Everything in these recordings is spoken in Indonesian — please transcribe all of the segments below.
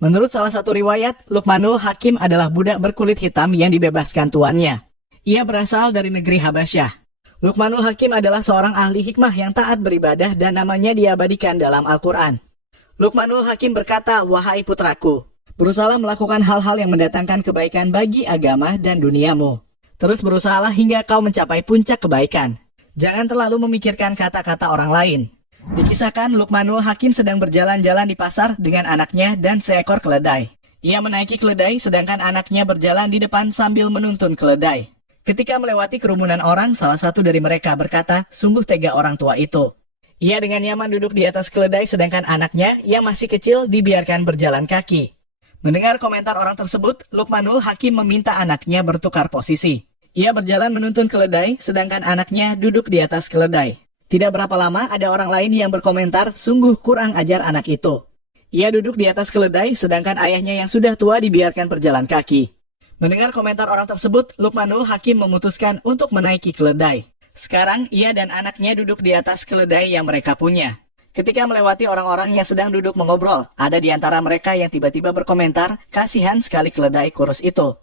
Menurut salah satu riwayat, Luqmanul Hakim adalah budak berkulit hitam yang dibebaskan tuannya. Ia berasal dari negeri Habasyah. Luqmanul Hakim adalah seorang ahli hikmah yang taat beribadah dan namanya diabadikan dalam Al-Quran. Luqmanul Hakim berkata, "Wahai putraku, berusahalah melakukan hal-hal yang mendatangkan kebaikan bagi agama dan duniamu. Terus berusahalah hingga kau mencapai puncak kebaikan. Jangan terlalu memikirkan kata-kata orang lain." Dikisahkan Luqmanul Hakim sedang berjalan-jalan di pasar dengan anaknya dan seekor keledai. Ia menaiki keledai sedangkan anaknya berjalan di depan sambil menuntun keledai. Ketika melewati kerumunan orang, salah satu dari mereka berkata, "Sungguh tega orang tua itu." Ia dengan nyaman duduk di atas keledai sedangkan anaknya yang masih kecil dibiarkan berjalan kaki. Mendengar komentar orang tersebut, Luqmanul Hakim meminta anaknya bertukar posisi. Ia berjalan menuntun keledai sedangkan anaknya duduk di atas keledai. Tidak berapa lama ada orang lain yang berkomentar, "Sungguh kurang ajar anak itu." Ia duduk di atas keledai sedangkan ayahnya yang sudah tua dibiarkan berjalan kaki. Mendengar komentar orang tersebut, Luqmanul Hakim memutuskan untuk menaiki keledai. Sekarang ia dan anaknya duduk di atas keledai yang mereka punya. Ketika melewati orang-orang yang sedang duduk mengobrol, ada di antara mereka yang tiba-tiba berkomentar, "Kasihan sekali keledai kurus itu.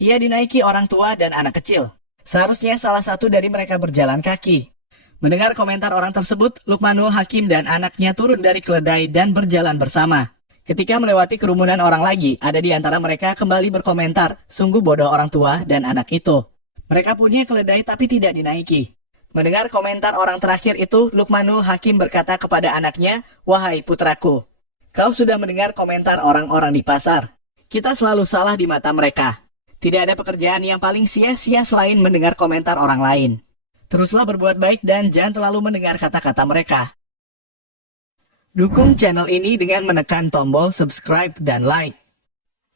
Ia dinaiki orang tua dan anak kecil. Seharusnya salah satu dari mereka berjalan kaki." Mendengar komentar orang tersebut, Luqmanul Hakim dan anaknya turun dari keledai dan berjalan bersama. Ketika melewati kerumunan orang lagi, ada di antara mereka kembali berkomentar, "Sungguh bodoh orang tua dan anak itu. Mereka punya keledai tapi tidak dinaiki." Mendengar komentar orang terakhir itu, Luqmanul Hakim berkata kepada anaknya, "Wahai putraku, kau sudah mendengar komentar orang-orang di pasar. Kita selalu salah di mata mereka. Tidak ada pekerjaan yang paling sia-sia selain mendengar komentar orang lain. Teruslah berbuat baik dan jangan terlalu mendengar kata-kata mereka." Dukung channel ini dengan menekan tombol subscribe dan like.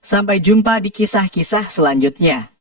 Sampai jumpa di kisah-kisah selanjutnya.